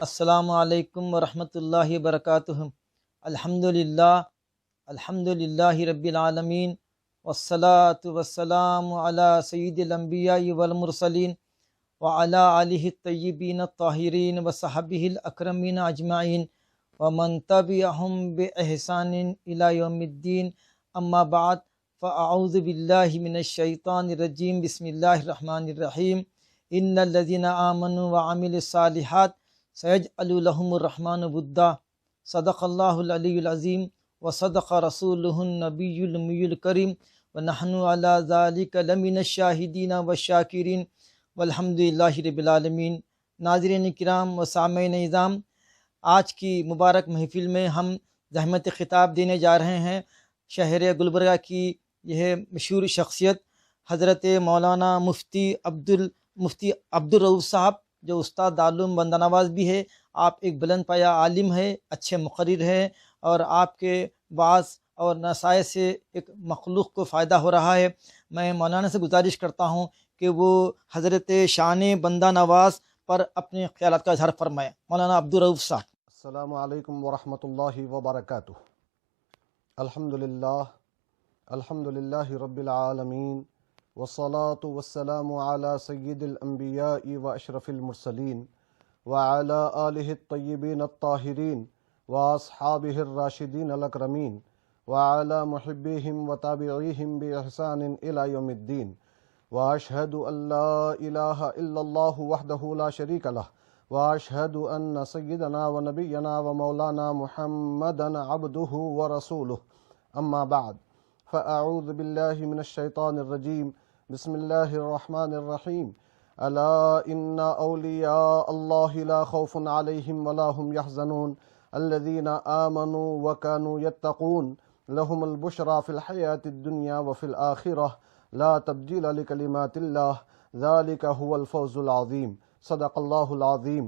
السلام علیکم ورحمۃ اللہ وبرکاتہ۔ الحمد للہ رب العالمین، والصلاة والسلام علی سید الانبیاء والمرسلین وعلی آلہ الطیبین الطاہرین وصحبہ الاکرمین اجمعین ومن تبعہم بإحسان الی یوم الدین، اما بعد فاعوذ باللہ من الشیطان الرجیم، بسم اللہ الرحمن الرحیم۔ ان الذین آمنوا وعملوا الصالحات سیجعل لهم الرحمن ودا، صدق اللہ العلی العظیم وصدق رسولہ النبی الأمی الکریم، ونحن علی ذلک لمن الشاہدین والشاکرین والحمد للہ رب العالمین۔ ناظرین کرام و سامعین نظام، آج کی مبارک محفل میں ہم زحمت خطاب دینے جا رہے ہیں شہر گلبرگہ کی یہ مشہور شخصیت حضرت مولانا مفتی عبدالرؤوف صاحب، جو استاد دارالعلوم بندہ نواز بھی ہے۔ آپ ایک بلند پایہ عالم ہے، اچھے مقرر ہیں، اور آپ کے وعظ اور نصائح سے ایک مخلوق کو فائدہ ہو رہا ہے۔ میں مولانا سے گزارش کرتا ہوں کہ وہ حضرت شان بندہ نواز پر اپنے خیالات کا اظہار فرمائیں۔ مولانا عبدالرؤوف صاحب۔ السلام علیکم ورحمۃ اللہ وبرکاتہ۔ الحمد للہ رب العالمین، والصلاة والسلام علی سید الانبیاء واشرف المرسلین وعلی آلہ الطیبین الطاہرین واصحابہ الراشدین الاکرمین وعلی محبیہم وتابعیہم بإحسان الی یوم الدین، واشہد ان لا الہ الا اللہ وحدہ لا شریک لہ، واشہد ان سیدنا و نبینا و مولانا محمدا عبدہ و رسولہ، اما بعد فاعوذ باللہ من الشیطان الرجیم، بسم اللہ الرحمن الرحیم۔ الا ان اولیاء اللہ لا خوف علیہم ولا هم يحزنون الذین آمنوا وكانوا يتقون لهم البشرى في الحیاة الدنیا وفي الآخرة لا تبدیل لکلمات اللہ ذلك هو الفوز العظیم، صدق اللہ العظیم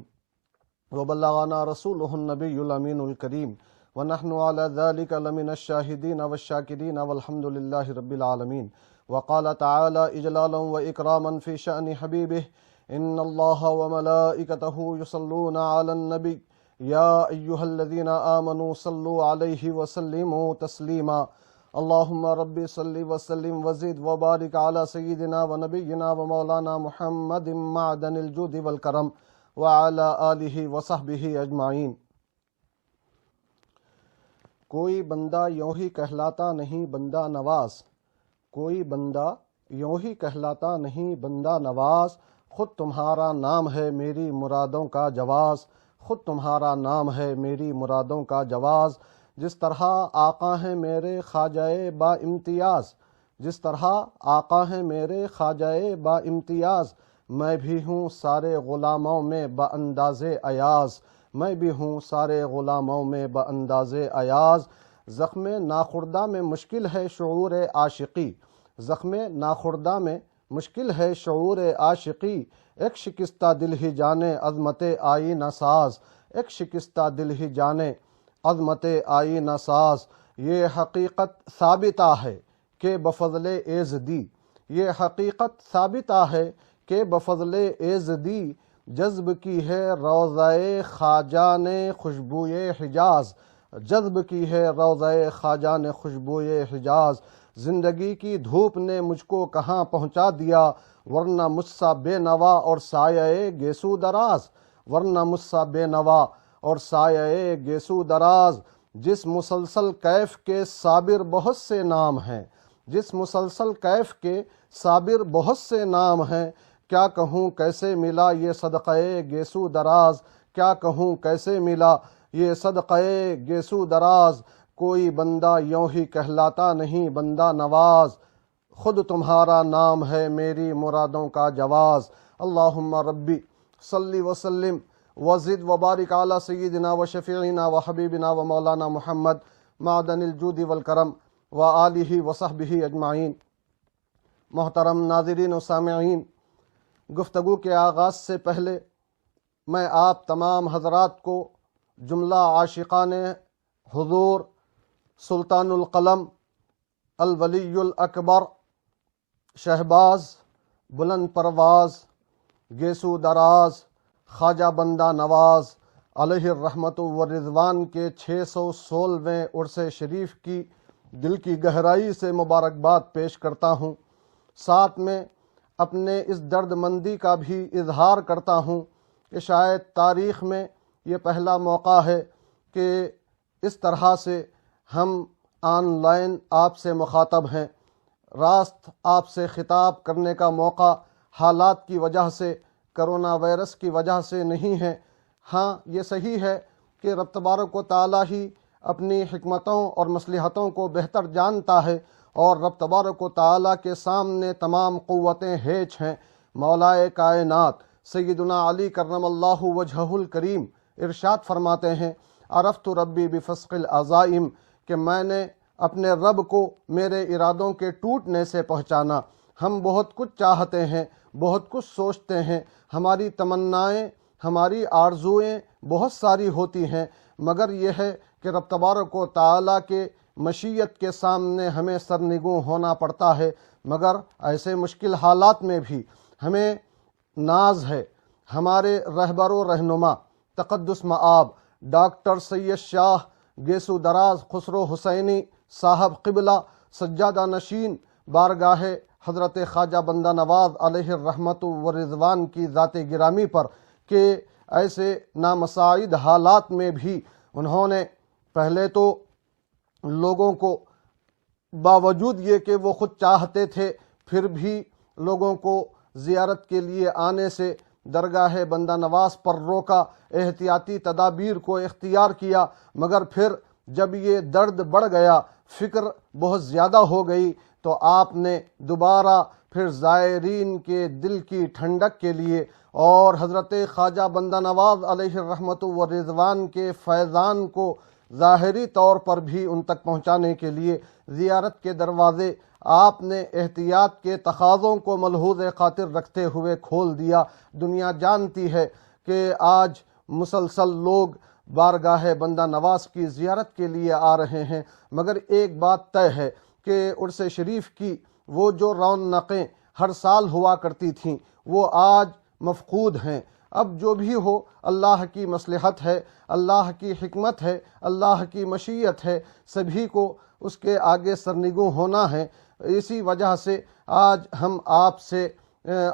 وبلغنا رسولہ النبی الامین الکریم، ونحن على ذلك لمن الشاہدین والشاکرین والحمد للہ رب العالمین۔ وقال تعالی اجلالا واکراما في شأن حبیبہ، ان اللہ وملائکتہ یصلون علی النبی یا ایہا الذین آمنوا صلوا علیہ وسلموا تسلیما، اللہم رب صل وسلم وزد وبارک علی سیدنا ونبینا ومولانا محمد معدن الجود والکرم وعلی آلہ وصحبہ اجمعین۔ کوئی بندہ یوں ہی کہلاتا نہیں بندہ نواز، کوئی بندہ یوں ہی کہلاتا نہیں بندہ نواز، خود تمہارا نام ہے میری مرادوں کا جواز، خود تمہارا نام ہے میری مرادوں کا جواز، جس طرح آقا ہیں میرے خواجہ با امتیاز، جس طرح آقا ہیں میرے خواجہ با امتیاز، میں بھی ہوں سارے غلاموں میں بانداز ایاز، میں بھی ہوں سارے غلاموں میں بانداز ایاز۔ زخم ناخوردہ میں مشکل ہے شعور عاشقی، زخم ناخوردہ میں مشکل ہے شعور عاشقی، ایک شکستہ دل ہی جانے عظمت آئینہ ساز، ایک شکستہ دل ہی جانے عظمت آئینہ ساز۔ یہ حقیقت ثابتہ ہے کہ بفضل ایزدی، یہ حقیقت ثابتہ ہے کہ بفضل ایزدی، جذب کی ہے روضہ خواجہ نے خوشبوئے حجاز، جذب کی ہے روضہ خواجہ نے خوشبوئے حجاز۔ زندگی کی دھوپ نے مجھ کو کہاں پہنچا دیا، ورنہ مجھ سا بے نوا اور سایہ گیسو دراز، ورنہ مجھ سا بے نوا اور سایہ گیسو دراز۔ جس مسلسل کیف کے صابر بہت سے نام ہیں، جس مسلسل کیف کے صابر بہت سے نام ہیں، کیا کہوں کیسے ملا یہ صدقہ گیسو دراز، کیا کہوں کیسے ملا یہ صدقہ گیسو دراز۔ کوئی بندہ یوں ہی کہلاتا نہیں بندہ نواز، خود تمہارا نام ہے میری مرادوں کا جواز۔ اللہم ربی صلی وسلم وزد وبارک علی سیدنا و شفیعنا و حبیبنا و مولانا محمد معدن الجود والکرم و آلہ و صحبہ اجمعین۔ محترم ناظرین و سامعین، گفتگو کے آغاز سے پہلے میں آپ تمام حضرات کو جملہ عاشقان حضور سلطان القلم الولی الاکبر شہباز بلند پرواز گیسو دراز خواجہ بندہ نواز علیہ الرحمت و رضوان کے 616ویں عرس شریف کی دل کی گہرائی سے مبارکباد پیش کرتا ہوں۔ ساتھ میں اپنے اس درد مندی کا بھی اظہار کرتا ہوں کہ شاید تاریخ میں یہ پہلا موقع ہے کہ اس طرح سے ہم آن لائن آپ سے مخاطب ہیں۔ راست آپ سے خطاب کرنے کا موقع حالات کی وجہ سے، کرونا وائرس کی وجہ سے نہیں ہے۔ ہاں، یہ صحیح ہے کہ رب تبارک و تعالیٰ ہی اپنی حکمتوں اور مصلحتوں کو بہتر جانتا ہے، اور رب تبارک و تعالیٰ کے سامنے تمام قوتیں ہیچ ہیں۔ مولائے کائنات سیدنا علی کرم اللہ وجہہ الکریم ارشاد فرماتے ہیں، عرفت ربی بفسق العزائم، کہ میں نے اپنے رب کو میرے ارادوں کے ٹوٹنے سے پہچانا۔ ہم بہت کچھ چاہتے ہیں، بہت کچھ سوچتے ہیں، ہماری تمنائیں، ہماری آرزوئیں بہت ساری ہوتی ہیں، مگر یہ ہے کہ رب تبارک و تعالیٰ کے مشیت کے سامنے ہمیں سرنگوں ہونا پڑتا ہے۔ مگر ایسے مشکل حالات میں بھی ہمیں ناز ہے ہمارے رہبر و رہنما تقدس مآب ڈاکٹر سید شاہ گیسو دراز خسرو حسینی صاحب قبلہ سجادہ نشین بارگاہ حضرت خواجہ بندہ نواز علیہ الرحمت و رضوان کی ذات گرامی پر، کہ ایسے نامساعد حالات میں بھی انہوں نے پہلے تو لوگوں کو، باوجود یہ کہ وہ خود چاہتے تھے، پھر بھی لوگوں کو زیارت کے لیے آنے سے درگاہ بندہ نواز پر روکا، احتیاطی تدابیر کو اختیار کیا، مگر پھر جب یہ درد بڑھ گیا، فکر بہت زیادہ ہو گئی، تو آپ نے دوبارہ پھر زائرین کے دل کی ٹھنڈک کے لیے اور حضرت خواجہ بندہ نواز علیہ الرحمت و رضوان کے فیضان کو ظاہری طور پر بھی ان تک پہنچانے کے لیے زیارت کے دروازے آپ نے احتیاط کے تقاضوں کو ملحوظ خاطر رکھتے ہوئے کھول دیا۔ دنیا جانتی ہے کہ آج مسلسل لوگ بارگاہ بندہ نواز کی زیارت کے لیے آ رہے ہیں، مگر ایک بات طے ہے کہ عرس شریف کی وہ جو رونقیں ہر سال ہوا کرتی تھیں وہ آج مفقود ہیں۔ اب جو بھی ہو، اللہ کی مصلحت ہے، اللہ کی حکمت ہے، اللہ کی مشیت ہے، سبھی کو اس کے آگے سرنگوں ہونا ہے۔ اسی وجہ سے آج ہم آپ سے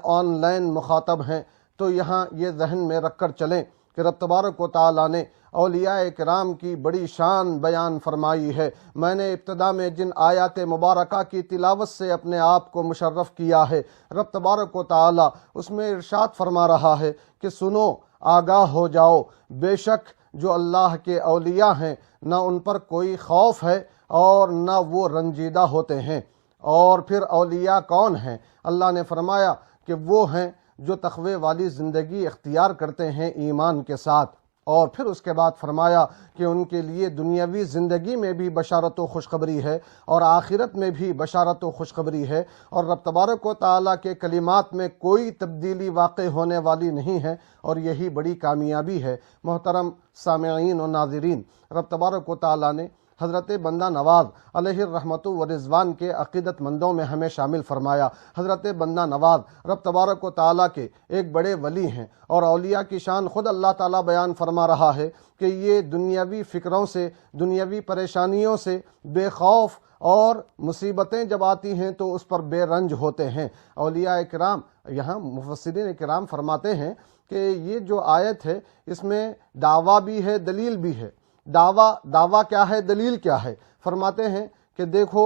آن لائن مخاطب ہیں، تو یہاں یہ ذہن میں رکھ کر چلیں کہ رب تبارک و تعالیٰ نے اولیاء کرام کی بڑی شان بیان فرمائی ہے۔ میں نے ابتدا میں جن آیات مبارکہ کی تلاوت سے اپنے آپ کو مشرف کیا ہے، رب تبارک و تعالیٰ اس میں ارشاد فرما رہا ہے کہ سنو، آگاہ ہو جاؤ، بے شک جو اللہ کے اولیاء ہیں نہ ان پر کوئی خوف ہے اور نہ وہ رنجیدہ ہوتے ہیں۔ اور پھر اولیاء کون ہیں؟ اللہ نے فرمایا کہ وہ ہیں جو تقوی والی زندگی اختیار کرتے ہیں ایمان کے ساتھ، اور پھر اس کے بعد فرمایا کہ ان کے لیے دنیاوی زندگی میں بھی بشارت و خوشخبری ہے اور آخرت میں بھی بشارت و خوشخبری ہے، اور رب تبارک و تعالیٰ کے کلمات میں کوئی تبدیلی واقع ہونے والی نہیں ہے، اور یہی بڑی کامیابی ہے۔ محترم سامعین و ناظرین، رب تبارک و تعالیٰ نے حضرت بندہ نواز علیہ الرحمت و رضوان کے عقیدت مندوں میں ہمیں شامل فرمایا۔ حضرت بندہ نواز رب تبارک و تعالیٰ کے ایک بڑے ولی ہیں، اور اولیاء کی شان خود اللہ تعالیٰ بیان فرما رہا ہے کہ یہ دنیاوی فکروں سے، دنیاوی پریشانیوں سے بے خوف، اور مصیبتیں جب آتی ہیں تو اس پر بے رنج ہوتے ہیں۔ اولیاء کرام، یہاں مفسرین کرام فرماتے ہیں کہ یہ جو آیت ہے اس میں دعویٰ بھی ہے، دلیل بھی ہے۔ دعویٰ کیا ہے، دلیل کیا ہے؟ فرماتے ہیں کہ دیکھو،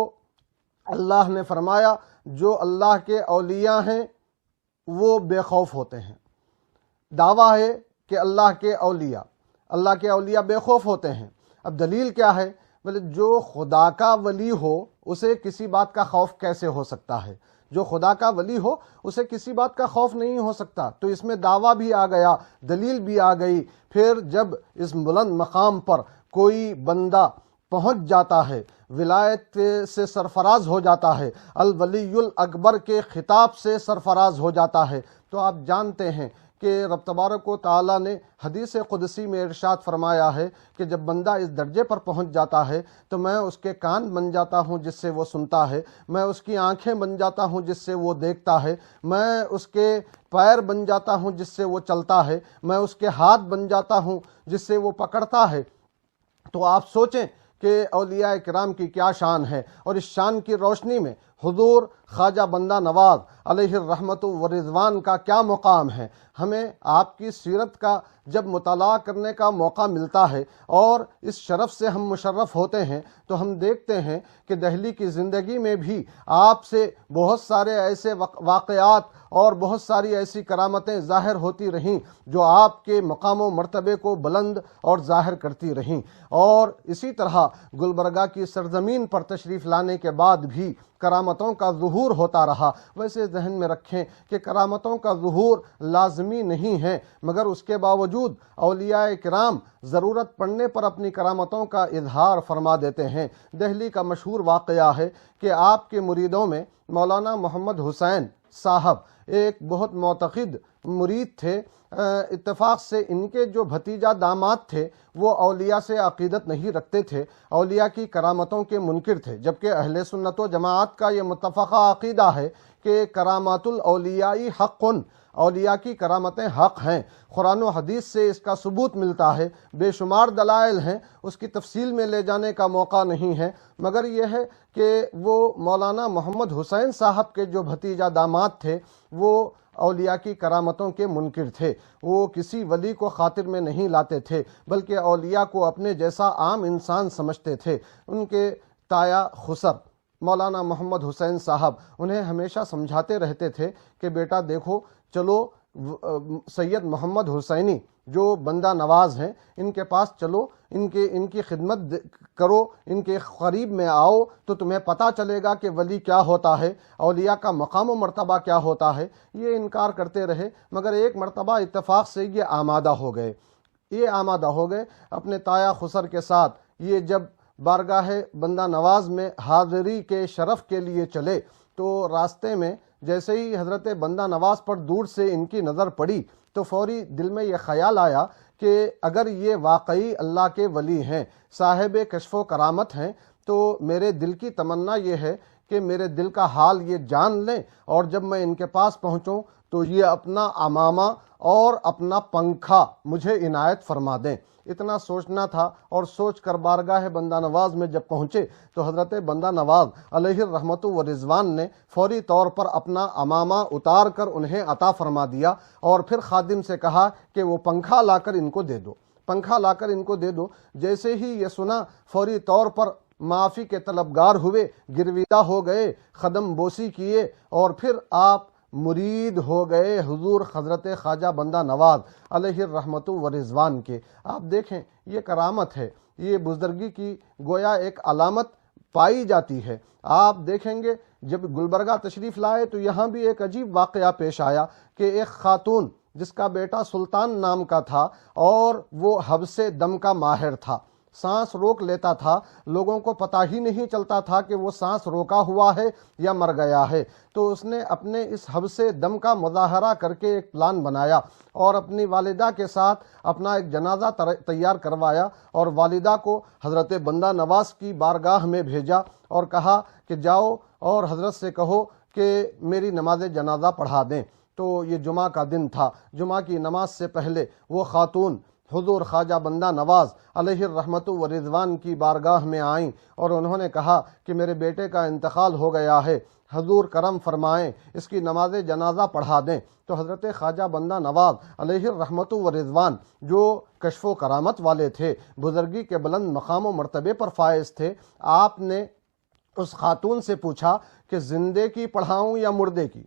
اللہ نے فرمایا جو اللہ کے اولیاء ہیں وہ بے خوف ہوتے ہیں۔ دعویٰ ہے کہ اللہ کے اولیاء بے خوف ہوتے ہیں۔ اب دلیل کیا ہے؟ بولے جو خدا کا ولی ہو اسے کسی بات کا خوف کیسے ہو سکتا ہے؟ جو خدا کا ولی ہو اسے کسی بات کا خوف نہیں ہو سکتا۔ تو اس میں دعویٰ بھی آ گیا، دلیل بھی آ گئی۔ پھر جب اس بلند مقام پر کوئی بندہ پہنچ جاتا ہے، ولایت سے سرفراز ہو جاتا ہے، الولی الاکبر کے خطاب سے سرفراز ہو جاتا ہے، تو آپ جانتے ہیں کہ رب تبارک و تعالیٰ نے حدیث قدسی میں ارشاد فرمایا ہے کہ جب بندہ اس درجے پر پہنچ جاتا ہے تو میں اس کے کان بن جاتا ہوں جس سے وہ سنتا ہے، میں اس کی آنکھیں بن جاتا ہوں جس سے وہ دیکھتا ہے، میں اس کے پیر بن جاتا ہوں جس سے وہ چلتا ہے، میں اس کے ہاتھ بن جاتا ہوں جس سے وہ پکڑتا ہے۔ تو آپ سوچیں کہ اولیاء کرام کی کیا شان ہے، اور اس شان کی روشنی میں حضور خواجہ بندہ نواز علیہ الرحمت والرضوان کا کیا مقام ہے۔ ہمیں آپ کی سیرت کا جب مطالعہ کرنے کا موقع ملتا ہے اور اس شرف سے ہم مشرف ہوتے ہیں تو ہم دیکھتے ہیں کہ دہلی کی زندگی میں بھی آپ سے بہت سارے ایسے واقعات اور بہت ساری ایسی کرامتیں ظاہر ہوتی رہیں جو آپ کے مقام و مرتبے کو بلند اور ظاہر کرتی رہیں، اور اسی طرح گلبرگہ کی سرزمین پر تشریف لانے کے بعد بھی کرامتوں کا ظہور ہوتا رہا۔ ویسے ذہن میں رکھیں کہ کرامتوں کا ظہور لازمی نہیں ہے، مگر اس کے باوجود اولیاء کرام ضرورت پڑنے پر اپنی کرامتوں کا اظہار فرما دیتے ہیں۔ دہلی کا مشہور واقعہ ہے کہ آپ کے مریدوں میں مولانا محمد حسین صاحب ایک بہت معتقد مرید تھے۔ اتفاق سے ان کے جو بھتیجا داماد تھے وہ اولیاء سے عقیدت نہیں رکھتے تھے، اولیاء کی کرامتوں کے منکر تھے، جبکہ اہل سنت و جماعت کا یہ متفقہ عقیدہ ہے کہ کرامات الاولیاء حق، اولیاء کی کرامتیں حق ہیں۔ قرآن و حدیث سے اس کا ثبوت ملتا ہے، بے شمار دلائل ہیں، اس کی تفصیل میں لے جانے کا موقع نہیں ہے، مگر یہ ہے کہ وہ مولانا محمد حسین صاحب کے جو بھتیجا داماد تھے وہ اولیاء کی کرامتوں کے منکر تھے۔ وہ کسی ولی کو خاطر میں نہیں لاتے تھے، بلکہ اولیاء کو اپنے جیسا عام انسان سمجھتے تھے۔ ان کے تایا خسر مولانا محمد حسین صاحب انہیں ہمیشہ سمجھاتے رہتے تھے کہ بیٹا دیکھو، چلو سید محمد حسینی جو بندہ نواز ہیں ان کے پاس چلو، ان کی خدمت کرو، ان کے قریب میں آؤ تو تمہیں پتہ چلے گا کہ ولی کیا ہوتا ہے، اولیاء کا مقام و مرتبہ کیا ہوتا ہے۔ یہ انکار کرتے رہے، مگر ایک مرتبہ اتفاق سے یہ آمادہ ہو گئے اپنے تایا خسر کے ساتھ۔ یہ جب بارگاہ بندہ نواز میں حاضری کے شرف کے لیے چلے تو راستے میں جیسے ہی حضرت بندہ نواز پر دور سے ان کی نظر پڑی تو فوری دل میں یہ خیال آیا کہ اگر یہ واقعی اللہ کے ولی ہیں، صاحب کشف و کرامت ہیں، تو میرے دل کی تمنا یہ ہے کہ میرے دل کا حال یہ جان لیں، اور جب میں ان کے پاس پہنچوں تو یہ اپنا عمامہ اور اپنا پنکھا مجھے عنایت فرما دیں۔ اتنا سوچنا تھا، اور سوچ کر بارگاہ بندہ نواز میں جب پہنچے تو حضرت بندہ نواز علیہ الرحمت والرضوان نے فوری طور پر اپنا عمامہ اتار کر انہیں عطا فرما دیا، اور پھر خادم سے کہا کہ وہ پنکھا لا کر ان کو دے دو۔ جیسے ہی یہ سنا فوری طور پر معافی کے طلبگار ہوئے، گرویدہ ہو گئے، قدم بوسی کیے، اور پھر آپ مرید ہو گئے حضور حضرت خواجہ بندہ نواز علیہ الرحمت والرضوان کے۔ آپ دیکھیں یہ کرامت ہے، یہ بزرگی کی گویا ایک علامت پائی جاتی ہے۔ آپ دیکھیں گے جب گلبرگہ تشریف لائے تو یہاں بھی ایک عجیب واقعہ پیش آیا کہ ایک خاتون جس کا بیٹا سلطان نام کا تھا اور وہ حبس دم کا ماہر تھا، سانس روک لیتا تھا، لوگوں کو پتہ ہی نہیں چلتا تھا کہ وہ سانس روکا ہوا ہے یا مر گیا ہے۔ تو اس نے اپنے اس حبس دم کا مظاہرہ کر کے ایک پلان بنایا اور اپنی والدہ کے ساتھ اپنا ایک جنازہ تیار کروایا، اور والدہ کو حضرت بندہ نواز کی بارگاہ میں بھیجا اور کہا کہ جاؤ اور حضرت سے کہو کہ میری نماز جنازہ پڑھا دیں۔ تو یہ جمعہ کا دن تھا، جمعہ کی نماز سے پہلے وہ خاتون حضور خواجہ بندہ نواز علیہ الرحمت والرضوان کی بارگاہ میں آئیں اور انہوں نے کہا کہ میرے بیٹے کا انتقال ہو گیا ہے، حضور کرم فرمائیں، اس کی نماز جنازہ پڑھا دیں۔ تو حضرت خواجہ بندہ نواز علیہ الرحمت والرضوان جو کشف و کرامت والے تھے، بزرگی کے بلند مقام و مرتبے پر فائز تھے، آپ نے اس خاتون سے پوچھا کہ زندے کی پڑھاؤں یا مردے کی؟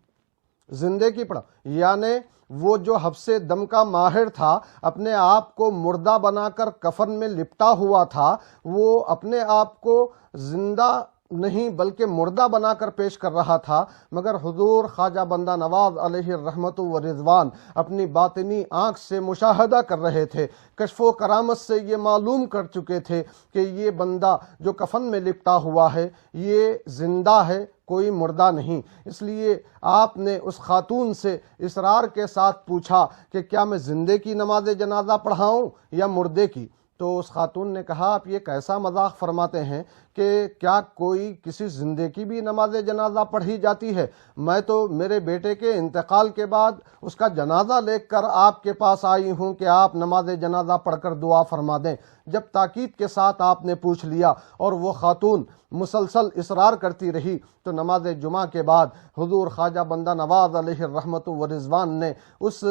زندے کی پڑھاؤں، یعنی وہ جو حبس دم کا ماہر تھا، اپنے آپ کو مردہ بنا کر کفن میں لپٹا ہوا تھا، وہ اپنے آپ کو زندہ نہیں بلکہ مردہ بنا کر پیش کر رہا تھا، مگر حضور خواجہ بندہ نواز علیہ الرحمت و رضوان اپنی باطنی آنکھ سے مشاہدہ کر رہے تھے، کشف و کرامت سے یہ معلوم کر چکے تھے کہ یہ بندہ جو کفن میں لپٹا ہوا ہے یہ زندہ ہے، کوئی مردہ نہیں۔ اس لیے آپ نے اس خاتون سے اصرار کے ساتھ پوچھا کہ کیا میں زندے کی نماز جنازہ پڑھاؤں یا مردے کی؟ تو اس خاتون نے کہا آپ یہ کیسا مذاق فرماتے ہیں کہ کیا کوئی کسی زندے کی بھی نماز جنازہ پڑھی جاتی ہے؟ میں تو میرے بیٹے کے انتقال کے بعد اس کا جنازہ لے کر آپ کے پاس آئی ہوں کہ آپ نماز جنازہ پڑھ کر دعا فرما دیں۔ جب تاکید کے ساتھ آپ نے پوچھ لیا اور وہ خاتون مسلسل اصرار کرتی رہی تو نماز جمعہ کے بعد حضور خواجہ بندہ نواز علیہ الرحمت و رضوان نے اس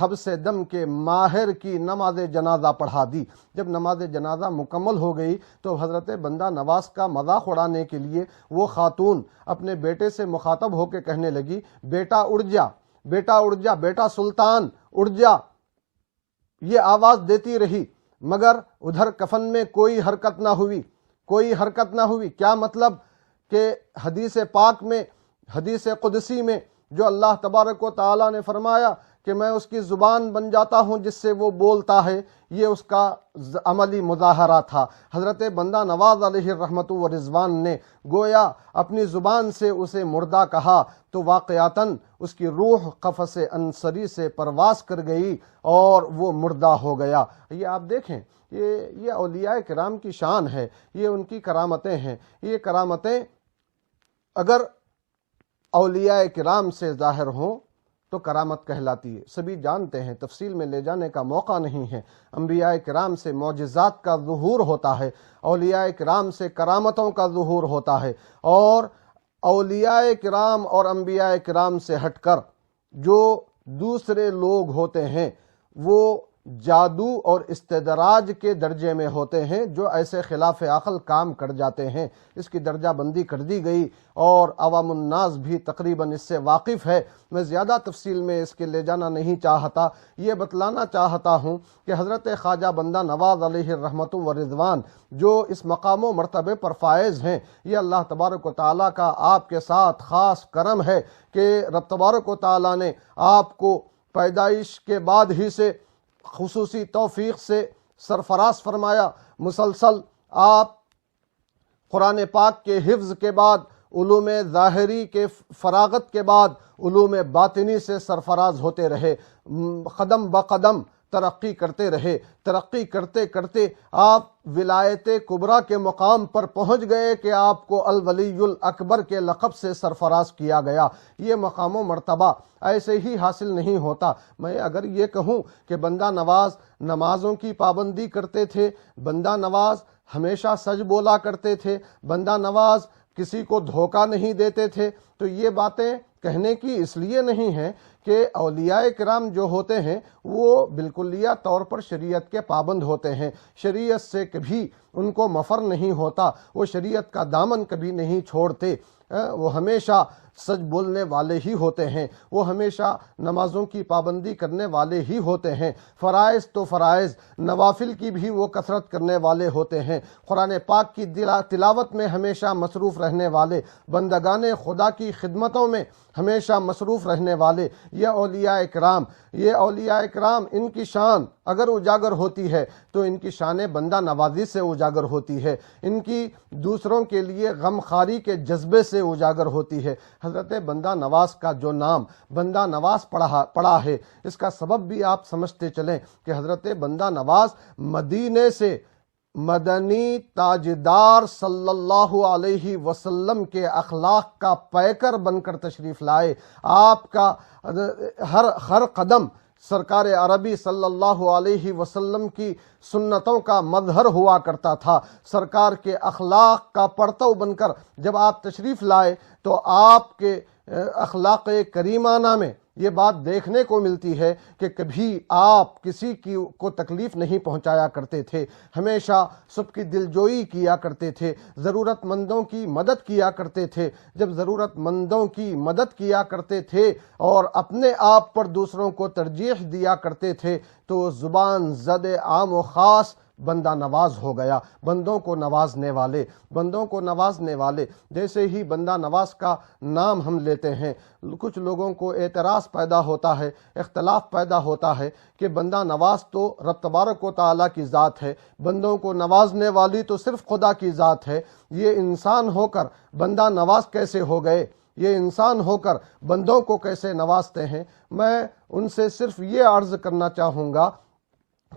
حبس دم کے ماہر کی نماز جنازہ پڑھا دی۔ جب نماز جنازہ مکمل ہو گئی تو حضرت بندہ نواز کا مذاق اڑانے کے لیے وہ خاتون اپنے بیٹے سے مخاطب ہو کے کہنے لگی بیٹا اڑ جا، بیٹا اڑ جا، بیٹا سلطان اڑ جا، یہ آواز دیتی رہی مگر ادھر کفن میں کوئی حرکت نہ ہوئی، کوئی حرکت نہ ہوئی۔ کیا مطلب کہ حدیث پاک میں، حدیث قدسی میں جو اللہ تبارک و تعالیٰ نے فرمایا کہ میں اس کی زبان بن جاتا ہوں جس سے وہ بولتا ہے، یہ اس کا عملی مظاہرہ تھا۔ حضرت بندہ نواز علیہ الرحمت و رضوان نے گویا اپنی زبان سے اسے مردہ کہا تو واقعتاً اس کی روح قفس انصری سے پرواز کر گئی اور وہ مردہ ہو گیا۔ یہ آپ دیکھیں، یہ اولیاء کرام کی شان ہے، یہ ان کی کرامتیں ہیں۔ یہ کرامتیں اگر اولیاء کرام سے ظاہر ہوں تو کرامت کہلاتی ہے۔ سبھی جانتے ہیں، تفصیل میں لے جانے کا موقع نہیں ہے، انبیاء کرام سے معجزات کا ظہور ہوتا ہے، اولیاء کرام سے کرامتوں کا ظہور ہوتا ہے، اور اولیاء کرام اور انبیاء کرام سے ہٹ کر جو دوسرے لوگ ہوتے ہیں وہ جادو اور استدراج کے درجے میں ہوتے ہیں، جو ایسے خلاف عقل کام کر جاتے ہیں۔ اس کی درجہ بندی کر دی گئی اور عوام الناس بھی تقریباً اس سے واقف ہے۔ میں زیادہ تفصیل میں اس کے لے جانا نہیں چاہتا، یہ بتلانا چاہتا ہوں کہ حضرت خواجہ بندہ نواز علیہ الرحمت و رضوان جو اس مقام و مرتبے پر فائز ہیں، یہ اللہ تبارک و تعالیٰ کا آپ کے ساتھ خاص کرم ہے کہ رب تبارک و تعالیٰ نے آپ کو پیدائش کے بعد ہی سے خصوصی توفیق سے سرفراز فرمایا۔ مسلسل آپ قرآن پاک کے حفظ کے بعد، علوم ظاہری کے فراغت کے بعد علوم باطنی سے سرفراز ہوتے رہے، قدم بقدم ترقی کرتے رہے۔ ترقی کرتے کرتے آپ ولایت کبریٰ کے مقام پر پہنچ گئے کہ آپ کو الولی الاکبر کے لقب سے سرفراز کیا گیا۔ یہ مقام و مرتبہ ایسے ہی حاصل نہیں ہوتا۔ میں اگر یہ کہوں کہ بندہ نواز نمازوں کی پابندی کرتے تھے، بندہ نواز ہمیشہ سچ بولا کرتے تھے، بندہ نواز کسی کو دھوکہ نہیں دیتے تھے، تو یہ باتیں کہنے کی اس لیے نہیں ہیں کہ اولیاء کرام جو ہوتے ہیں وہ بالکلیہ طور پر شریعت کے پابند ہوتے ہیں، شریعت سے کبھی ان کو مفر نہیں ہوتا، وہ شریعت کا دامن کبھی نہیں چھوڑتے، وہ ہمیشہ سچ بولنے والے ہی ہوتے ہیں، وہ ہمیشہ نمازوں کی پابندی کرنے والے ہی ہوتے ہیں، فرائض تو فرائض، نوافل کی بھی وہ کثرت کرنے والے ہوتے ہیں، قرآن پاک کی تلاوت میں ہمیشہ مصروف رہنے والے، بندگان خدا کی خدمتوں میں ہمیشہ مصروف رہنے والے یہ اولیاء کرام۔ یہ اولیاء کرام، ان کی شان اگر اجاگر ہوتی ہے تو ان کی شان بندہ نوازی سے اجاگر ہوتی ہے، ان کی دوسروں کے لیے غمخواری کے جذبے سے اجاگر ہوتی ہے۔ حضرت بندہ نواز کا جو نام بندہ نواز پڑا ہے، اس کا سبب بھی آپ سمجھتے چلیں کہ حضرت بندہ نواز مدینے سے مدنی تاجدار صلی اللہ علیہ وسلم کے اخلاق کا پیکر بن کر تشریف لائے۔ آپ کا ہر قدم سرکار عربی صلی اللہ علیہ وسلم کی سنتوں کا مظہر ہوا کرتا تھا۔ سرکار کے اخلاق کا پرتو بن کر جب آپ تشریف لائے تو آپ کے اخلاق کریمانہ میں یہ بات دیکھنے کو ملتی ہے کہ کبھی آپ کسی کو تکلیف نہیں پہنچایا کرتے تھے، ہمیشہ سب کی دلجوئی کیا کرتے تھے، ضرورت مندوں کی مدد کیا کرتے تھے۔ جب ضرورت مندوں کی مدد کیا کرتے تھے اور اپنے آپ پر دوسروں کو ترجیح دیا کرتے تھے تو زبان زد عام و خاص بندہ نواز ہو گیا، بندوں کو نوازنے والے، بندوں کو نوازنے والے۔ جیسے ہی بندہ نواز کا نام ہم لیتے ہیں، کچھ لوگوں کو اعتراض پیدا ہوتا ہے، اختلاف پیدا ہوتا ہے کہ بندہ نواز تو رب تبارک و تعالیٰ کی ذات ہے، بندوں کو نوازنے والی تو صرف خدا کی ذات ہے، یہ انسان ہو کر بندہ نواز کیسے ہو گئے؟ یہ انسان ہو کر بندوں کو کیسے نوازتے ہیں؟ میں ان سے صرف یہ عرض کرنا چاہوں گا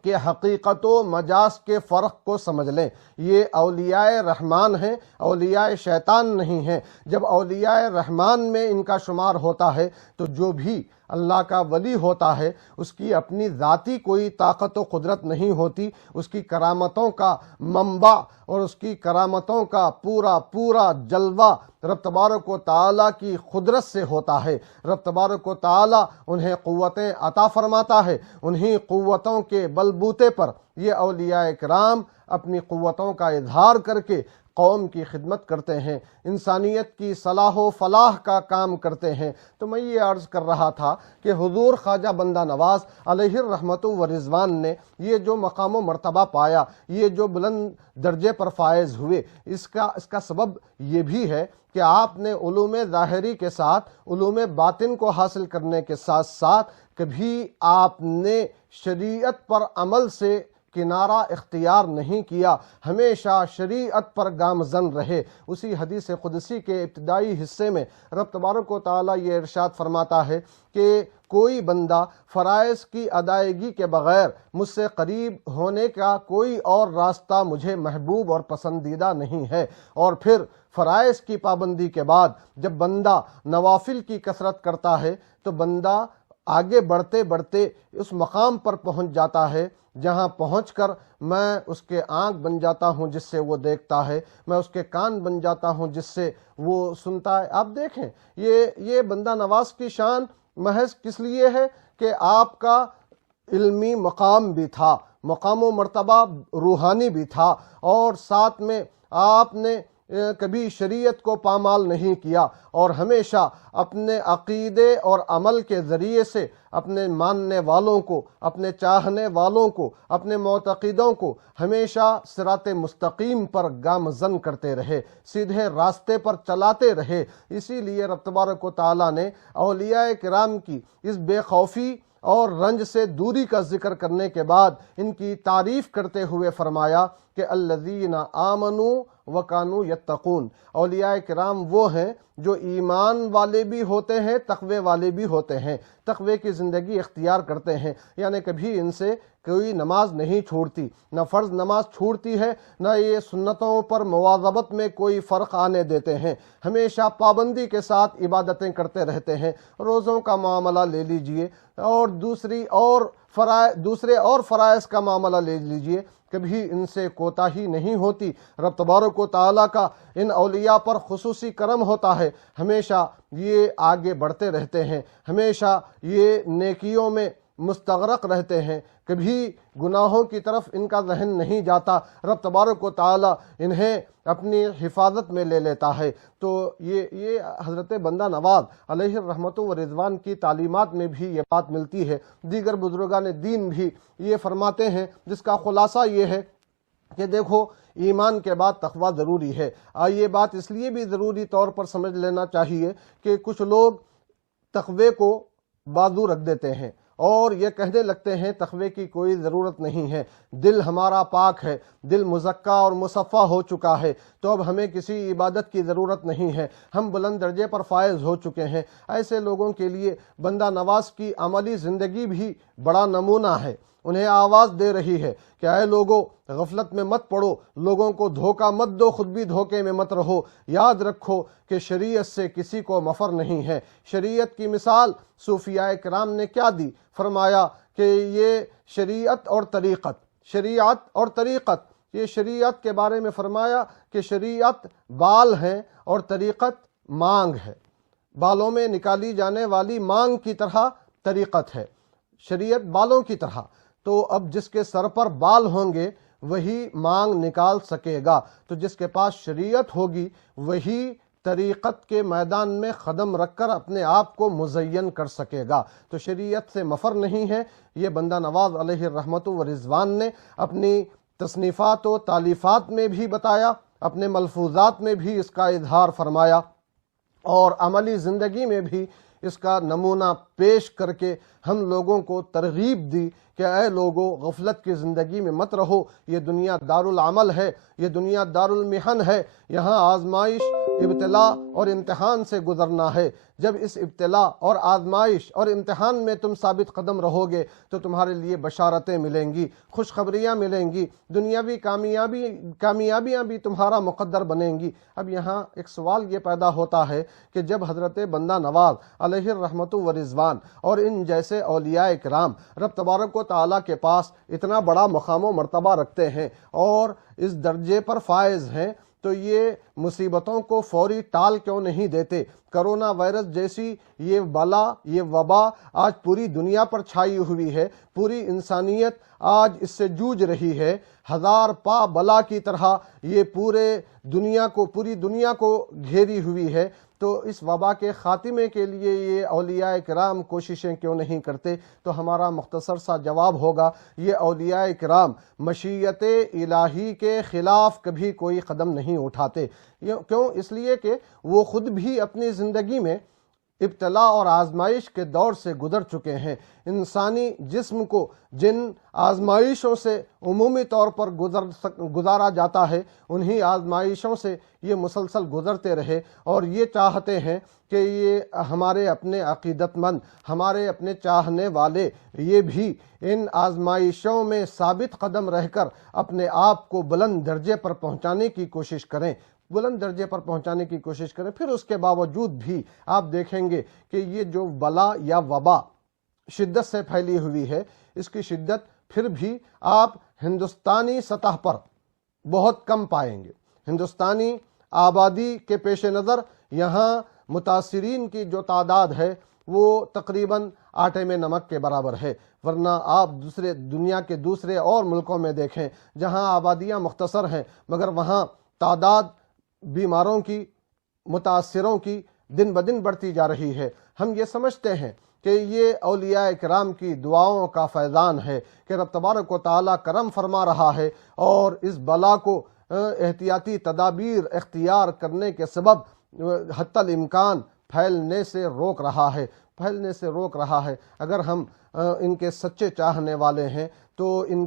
کہ حقیقت و مجاز کے فرق کو سمجھ لیں۔ یہ اولیاء رحمان ہیں، اولیاء شیطان نہیں ہیں۔ جب اولیاء رحمان میں ان کا شمار ہوتا ہے تو جو بھی اللہ کا ولی ہوتا ہے اس کی اپنی ذاتی کوئی طاقت و قدرت نہیں ہوتی، اس کی کرامتوں کا منبع اور اس کی کرامتوں کا پورا جلوہ رب تبارک و تعالیٰ کی قدرت سے ہوتا ہے۔ رب تبارک و تعالیٰ انہیں قوتیں عطا فرماتا ہے، انہی قوتوں کے بلبوتے پر یہ اولیاء کرام اپنی قوتوں کا اظہار کر کے قوم کی خدمت کرتے ہیں، انسانیت کی صلاح و فلاح کا کام کرتے ہیں۔ تو میں یہ عرض کر رہا تھا کہ حضور خواجہ بندہ نواز علیہ الرحمت و رضوان نے یہ جو مقام و مرتبہ پایا، یہ جو بلند درجے پر فائز ہوئے، اس کا سبب یہ بھی ہے کہ آپ نے علوم ظاہری کے ساتھ علوم باطن کو حاصل کرنے کے ساتھ ساتھ کبھی آپ نے شریعت پر عمل سے کنارہ اختیار نہیں کیا، ہمیشہ شریعت پر گامزن رہے۔ اسی حدیث قدسی کے ابتدائی حصے میں رب تبارک و تعالیٰ یہ ارشاد فرماتا ہے کہ کوئی بندہ فرائض کی ادائیگی کے بغیر مجھ سے قریب ہونے کا کوئی اور راستہ مجھے محبوب اور پسندیدہ نہیں ہے۔ اور پھر فرائض کی پابندی کے بعد جب بندہ نوافل کی کثرت کرتا ہے تو بندہ آگے بڑھتے بڑھتے اس مقام پر پہنچ جاتا ہے جہاں پہنچ کر میں اس کے آنکھ بن جاتا ہوں جس سے وہ دیکھتا ہے، میں اس کے کان بن جاتا ہوں جس سے وہ سنتا ہے۔ آپ دیکھیں یہ بندہ نواز کی شان محض کس لیے ہے کہ آپ کا علمی مقام بھی تھا، مقام و مرتبہ روحانی بھی تھا، اور ساتھ میں آپ نے کبھی شریعت کو پامال نہیں کیا اور ہمیشہ اپنے عقیدے اور عمل کے ذریعے سے اپنے ماننے والوں کو، اپنے چاہنے والوں کو، اپنے معتقدوں کو ہمیشہ صراط مستقیم پر گامزن کرتے رہے، سیدھے راستے پر چلاتے رہے۔ اسی لیے رب تبارک و تعالیٰ نے اولیاء کرام کی اس بے خوفی اور رنج سے دوری کا ذکر کرنے کے بعد ان کی تعریف کرتے ہوئے فرمایا کہ الذین آمنوا وکانوا یتقون۔ اولیاء کرام وہ ہیں جو ایمان والے بھی ہوتے ہیں، تقوی والے بھی ہوتے ہیں، تقوی کی زندگی اختیار کرتے ہیں، یعنی کبھی ان سے کوئی نماز نہیں چھوڑتی، نہ فرض نماز چھوڑتی ہے، نہ یہ سنتوں پر مواظبت میں کوئی فرق آنے دیتے ہیں، ہمیشہ پابندی کے ساتھ عبادتیں کرتے رہتے ہیں۔ روزوں کا معاملہ لے لیجئے اور دوسرے اور فرائض کا معاملہ لے لیجئے، کبھی ان سے کوتاہی نہیں ہوتی۔ رب تبارک و تعالیٰ کا ان اولیاء پر خصوصی کرم ہوتا ہے، ہمیشہ یہ آگے بڑھتے رہتے ہیں، ہمیشہ یہ نیکیوں میں مستغرق رہتے ہیں، کبھی گناہوں کی طرف ان کا ذہن نہیں جاتا، رب تبارک و تعالیٰ انہیں اپنی حفاظت میں لے لیتا ہے۔ تو یہ حضرت بندہ نواز علیہ الرحمت و رضوان کی تعلیمات میں بھی یہ بات ملتی ہے، دیگر بزرگان دین بھی یہ فرماتے ہیں، جس کا خلاصہ یہ ہے کہ دیکھو ایمان کے بعد تقوی ضروری ہے۔ یہ بات اس لیے بھی ضروری طور پر سمجھ لینا چاہیے کہ کچھ لوگ تقوی کو بازو رکھ دیتے ہیں اور یہ کہنے لگتے ہیں تقوی کی کوئی ضرورت نہیں ہے، دل ہمارا پاک ہے، دل مزکا اور مصفا ہو چکا ہے، تو اب ہمیں کسی عبادت کی ضرورت نہیں ہے، ہم بلند درجے پر فائز ہو چکے ہیں۔ ایسے لوگوں کے لیے بندہ نواز کی عملی زندگی بھی بڑا نمونہ ہے، انہیں آواز دے رہی ہے کہ اے لوگو غفلت میں مت پڑو، لوگوں کو دھوکہ مت دو، خود بھی دھوکے میں مت رہو، یاد رکھو کہ شریعت سے کسی کو مفر نہیں ہے۔ شریعت کی مثال صوفیاء کرام نے کیا دی؟ فرمایا کہ یہ شریعت اور طریقت، یہ شریعت کے بارے میں فرمایا کہ شریعت بال ہیں اور طریقت مانگ ہے، بالوں میں نکالی جانے والی مانگ کی طرح طریقت ہے، شریعت بالوں کی طرح۔ تو اب جس کے سر پر بال ہوں گے وہی مانگ نکال سکے گا، تو جس کے پاس شریعت ہوگی وہی طریقت کے میدان میں قدم رکھ کر اپنے آپ کو مزین کر سکے گا۔ تو شریعت سے مفر نہیں ہے، یہ بندہ نواز علیہ الرحمت و رضوان نے اپنی تصنیفات و تالیفات میں بھی بتایا، اپنے ملفوظات میں بھی اس کا اظہار فرمایا، اور عملی زندگی میں بھی اس کا نمونہ پیش کر کے ہم لوگوں کو ترغیب دی کہ اے لوگو، غفلت کی زندگی میں مت رہو، یہ دنیا دارالعمل ہے، یہ دنیا دارالمحن ہے، یہاں آزمائش، ابتلا اور امتحان سے گزرنا ہے۔ جب اس ابتلا اور آزمائش اور امتحان میں تم ثابت قدم رہو گے تو تمہارے لیے بشارتیں ملیں گی، خوشخبریاں ملیں گی، دنیاوی کامیابیاں بھی تمہارا مقدر بنیں گی۔ اب یہاں ایک سوال یہ پیدا ہوتا ہے کہ جب حضرت بندہ نواز علیہ الرحمت و رضوان اور ان جیسے اولیاء کرام رب تبارک و تعالیٰ کے پاس اتنا بڑا مقام و مرتبہ رکھتے ہیں اور اس درجے پر فائز ہیں، تو یہ مصیبتوں کو فوری ٹال کیوں نہیں دیتے؟ کرونا وائرس جیسی یہ بلا، یہ وبا آج پوری دنیا پر چھائی ہوئی ہے، پوری انسانیت آج اس سے جوجھ رہی ہے، ہزار پا بلا کی طرح یہ پوری دنیا کو گھیری ہوئی ہے۔ تو اس وبا کے خاتمے کے لیے یہ اولیاء کرام کوششیں کیوں نہیں کرتے؟ تو ہمارا مختصر سا جواب ہوگا، یہ اولیاء کرام مشیت الہی کے خلاف کبھی کوئی قدم نہیں اٹھاتے۔ کیوں؟ اس لیے کہ وہ خود بھی اپنی زندگی میں ابتلا اور آزمائش کے دور سے گزر چکے ہیں۔ انسانی جسم کو جن آزمائشوں سے عمومی طور پر گزارا جاتا ہے، انہی آزمائشوں سے یہ مسلسل گزرتے رہے، اور یہ چاہتے ہیں کہ یہ ہمارے اپنے عقیدت مند، ہمارے اپنے چاہنے والے، یہ بھی ان آزمائشوں میں ثابت قدم رہ کر اپنے آپ کو بلند درجے پر پہنچانے کی کوشش کریں، پھر اس کے باوجود بھی آپ دیکھیں گے کہ یہ جو بلا یا وبا شدت سے پھیلی ہوئی ہے، اس کی شدت پھر بھی آپ ہندوستانی سطح پر بہت کم پائیں گے۔ ہندوستانی آبادی کے پیش نظر یہاں متاثرین کی جو تعداد ہے وہ تقریباً آٹے میں نمک کے برابر ہے، ورنہ آپ دنیا کے دوسرے اور ملکوں میں دیکھیں جہاں آبادیاں مختصر ہیں مگر وہاں تعداد بیماروں کی، متاثروں کی دن بدن بڑھتی جا رہی ہے۔ ہم یہ سمجھتے ہیں کہ یہ اولیاء کرام کی دعاؤں کا فیضان ہے کہ رب تبارک و تعالیٰ کرم فرما رہا ہے اور اس بلا کو احتیاطی تدابیر اختیار کرنے کے سبب حتی الامکان پھیلنے سے روک رہا ہے۔ اگر ہم ان کے سچے چاہنے والے ہیں تو ان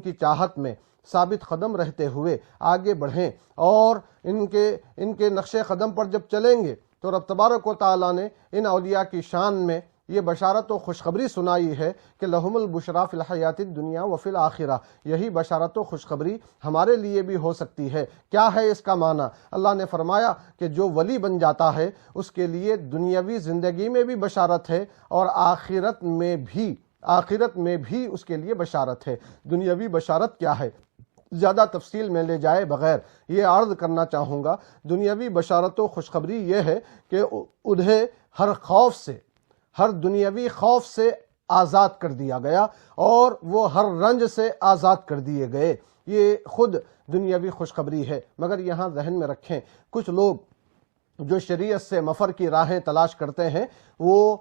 کی چاہت میں ثابت قدم رہتے ہوئے آگے بڑھیں، اور ان کے نقش قدم پر جب چلیں گے تو رب تبارک و تعالیٰ نے ان اولیاء کی شان میں یہ بشارت و خوشخبری سنائی ہے کہ لہم البشریٰ فی الحیات الدنیا وفی الآخرہ۔ یہی بشارت و خوشخبری ہمارے لیے بھی ہو سکتی ہے۔ کیا ہے اس کا معنی؟ اللہ نے فرمایا کہ جو ولی بن جاتا ہے اس کے لیے دنیاوی زندگی میں بھی بشارت ہے اور آخرت میں بھی اس کے لیے بشارت ہے۔ دنیاوی بشارت کیا ہے؟ زیادہ تفصیل میں لے جائے بغیر یہ عرض کرنا چاہوں گا، دنیاوی بشارت و خوشخبری یہ ہے کہ انہیں ہر دنیاوی خوف سے آزاد کر دیا گیا اور وہ ہر رنج سے آزاد کر دیے گئے۔ یہ خود دنیاوی خوشخبری ہے۔ مگر یہاں ذہن میں رکھیں، کچھ لوگ جو شریعت سے مفر کی راہیں تلاش کرتے ہیں وہ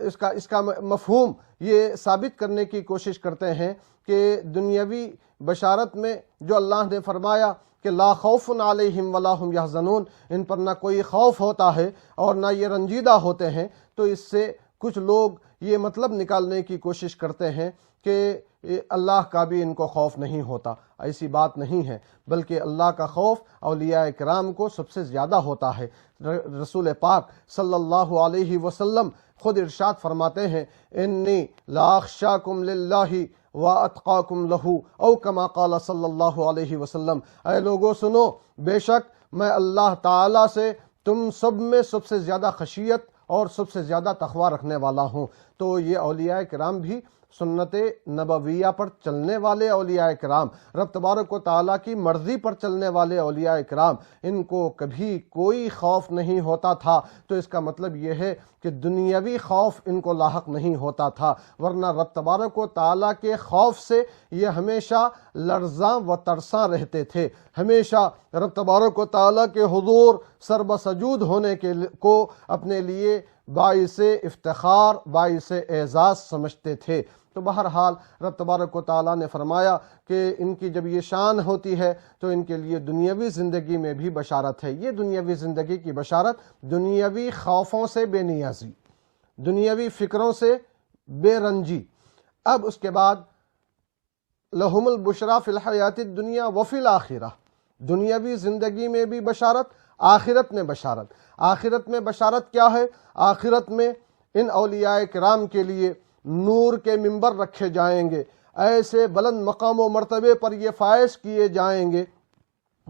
اس کا مفہوم یہ ثابت کرنے کی کوشش کرتے ہیں کہ دنیاوی بشارت میں جو اللہ نے فرمایا کہ لا خوف علیہم ولا ہم یحزنون، ان پر نہ کوئی خوف ہوتا ہے اور نہ یہ رنجیدہ ہوتے ہیں، تو اس سے کچھ لوگ یہ مطلب نکالنے کی کوشش کرتے ہیں کہ اللہ کا بھی ان کو خوف نہیں ہوتا۔ ایسی بات نہیں ہے، بلکہ اللہ کا خوف اولیاء کرام کو سب سے زیادہ ہوتا ہے۔ رسول پاک صلی اللہ علیہ وسلم خود ارشاد فرماتے ہیں انی لاخشاکم للہ واتقاکم لہو، او کما قال صلی اللہ علیہ وسلم، اے لوگو سنو، بے شک میں اللہ تعالیٰ سے تم سب میں سب سے زیادہ خشیت اور سب سے زیادہ تقویٰ رکھنے والا ہوں۔ تو یہ اولیاء کرام بھی سنت نبویہ پر چلنے والے اولیاء کرام، رب تبارک و تعالیٰ کی مرضی پر چلنے والے اولیاء کرام، ان کو کبھی کوئی خوف نہیں ہوتا تھا۔ تو اس کا مطلب یہ ہے کہ دنیاوی خوف ان کو لاحق نہیں ہوتا تھا، ورنہ رب تبارک و تعالیٰ کے خوف سے یہ ہمیشہ لرزاں و ترساں رہتے تھے، ہمیشہ رب تبارک و تعالیٰ کے حضور سر بسجود ہونے کو اپنے لیے باعث افتخار، باعث اعزاز سمجھتے تھے۔ تو بہرحال رب تبارک و تعالیٰ نے فرمایا کہ ان کی جب یہ شان ہوتی ہے تو ان کے لیے دنیاوی زندگی میں بھی بشارت ہے۔ یہ دنیاوی زندگی کی بشارت دنیاوی خوفوں سے بے نیازی، دنیاوی فکروں سے بے رنجی۔ اب اس کے بعد لہم البشریٰ فی الحیات الدنیا وفی الآخرہ، دنیاوی زندگی میں بھی بشارت، آخرت میں بشارت۔ آخرت میں بشارت کیا ہے؟ آخرت میں ان اولیاء کرام کے لیے نور کے منبر رکھے جائیں گے، ایسے بلند مقام و مرتبے پر یہ فائز کیے جائیں گے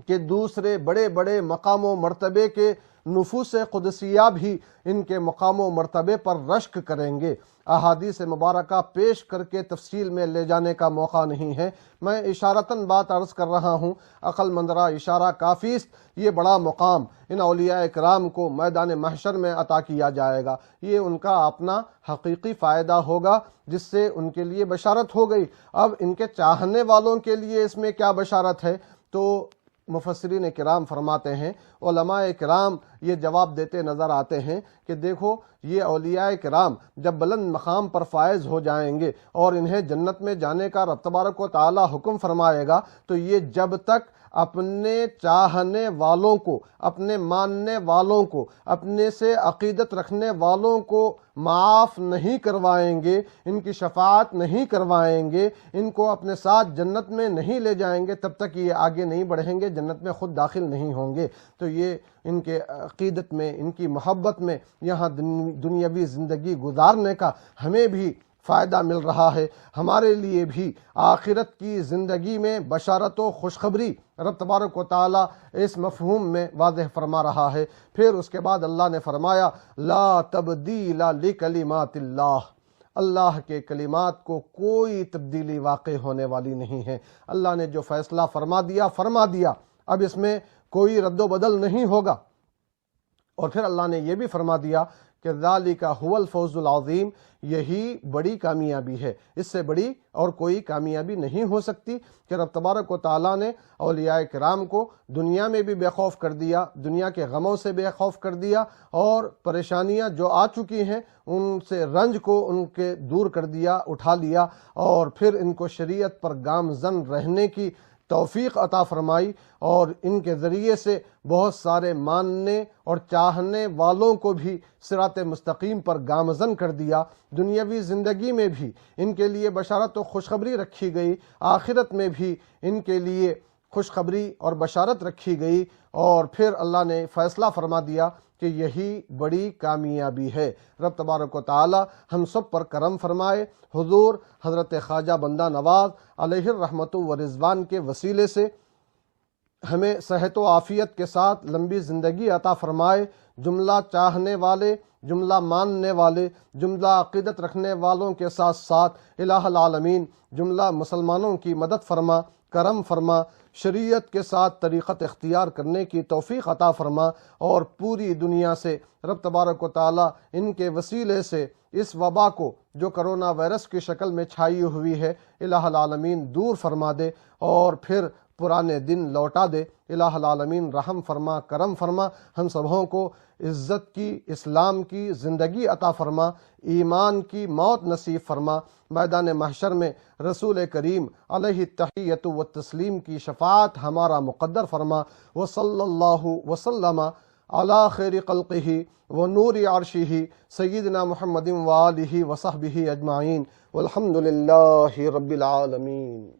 کہ دوسرے بڑے بڑے مقام و مرتبے کے نفوس قدسیہ بھی ان کے مقام و مرتبے پر رشک کریں گے۔ احادیث مبارکہ پیش کر کے تفصیل میں لے جانے کا موقع نہیں ہے، میں اشارتاً بات عرض کر رہا ہوں، عقل مندرہ اشارہ کافی است۔ یہ بڑا مقام ان اولیاء کرام کو میدان محشر میں عطا کیا جائے گا، یہ ان کا اپنا حقیقی فائدہ ہوگا جس سے ان کے لیے بشارت ہو گئی۔ اب ان کے چاہنے والوں کے لیے اس میں کیا بشارت ہے؟ تو مفسرین کرام فرماتے ہیں، علماء کرام یہ جواب دیتے نظر آتے ہیں کہ دیکھو یہ اولیاء کرام جب بلند مقام پر فائز ہو جائیں گے اور انہیں جنت میں جانے کا رب تبارک و تعالی حکم فرمائے گا، تو یہ جب تک اپنے چاہنے والوں کو، اپنے ماننے والوں کو، اپنے سے عقیدت رکھنے والوں کو معاف نہیں کروائیں گے، ان کی شفاعت نہیں کروائیں گے، ان کو اپنے ساتھ جنت میں نہیں لے جائیں گے، تب تک یہ آگے نہیں بڑھیں گے، جنت میں خود داخل نہیں ہوں گے۔ تو یہ ان کے عقیدت میں، ان کی محبت میں یہاں دنیاوی زندگی گزارنے کا ہمیں بھی فائدہ مل رہا ہے۔ ہمارے لیے بھی آخرت کی زندگی میں بشارت و خوشخبری رب تبارک و تعالیٰ اس مفہوم میں واضح فرما رہا ہے۔ پھر اس کے بعد اللہ نے فرمایا لا تبدیل لکلمات اللہ، اللہ کے کلمات کو کوئی تبدیلی واقع ہونے والی نہیں ہے۔ اللہ نے جو فیصلہ فرما دیا، اب اس میں کوئی رد و بدل نہیں ہوگا۔ اور پھر اللہ نے یہ بھی فرما دیا کہ ذالک هو الفوز العظیم، یہی بڑی کامیابی ہے، اس سے بڑی اور کوئی کامیابی نہیں ہو سکتی کہ رب تبارک و تعالیٰ نے اولیاء کرام کو دنیا میں بھی بے خوف کر دیا، دنیا کے غموں سے بے خوف کر دیا، اور پریشانیاں جو آ چکی ہیں ان سے رنج کو ان کے دور کر دیا، اٹھا لیا، اور پھر ان کو شریعت پر گامزن رہنے کی توفیق عطا فرمائی، اور ان کے ذریعے سے بہت سارے ماننے اور چاہنے والوں کو بھی صراط مستقیم پر گامزن کر دیا۔ دنیاوی زندگی میں بھی ان کے لیے بشارت و خوشخبری رکھی گئی، آخرت میں بھی ان کے لیے خوشخبری اور بشارت رکھی گئی، اور پھر اللہ نے فیصلہ فرما دیا کہ یہی بڑی کامیابی ہے۔ رب تبارک و تعالی ہم سب پر کرم فرمائے، حضور حضرت خواجہ بندہ نواز علیہ الرحمت و رضوان کے وسیلے سے ہمیں صحت و عافیت کے ساتھ لمبی زندگی عطا فرمائے، جملہ چاہنے والے، جملہ ماننے والے، جملہ عقیدت رکھنے والوں کے ساتھ ساتھ الہ العالمین جملہ مسلمانوں کی مدد فرما، کرم فرما، شریعت کے ساتھ طریقت اختیار کرنے کی توفیق عطا فرما، اور پوری دنیا سے رب تبارک و تعالی ان کے وسیلے سے اس وبا کو جو کرونا وائرس کی شکل میں چھائی ہوئی ہے الہ العالمین دور فرما دے، اور پھر پرانے دن لوٹا دے۔ الہ العالمین رحم فرما، کرم فرما، ہم سبوں کو عزت کی، اسلام کی زندگی عطا فرما، ایمان کی موت نصیب فرما، میدان محشر میں رسول کریم علیہ التحیۃ والتسلیم کی شفاعت ہمارا مقدر فرما۔ وصلی اللہ وسلم علی خیر خلقہ ونور عرشہ سیدنا محمد وآلہ وصحبہ اجمعین، والحمد للہ رب العالمین۔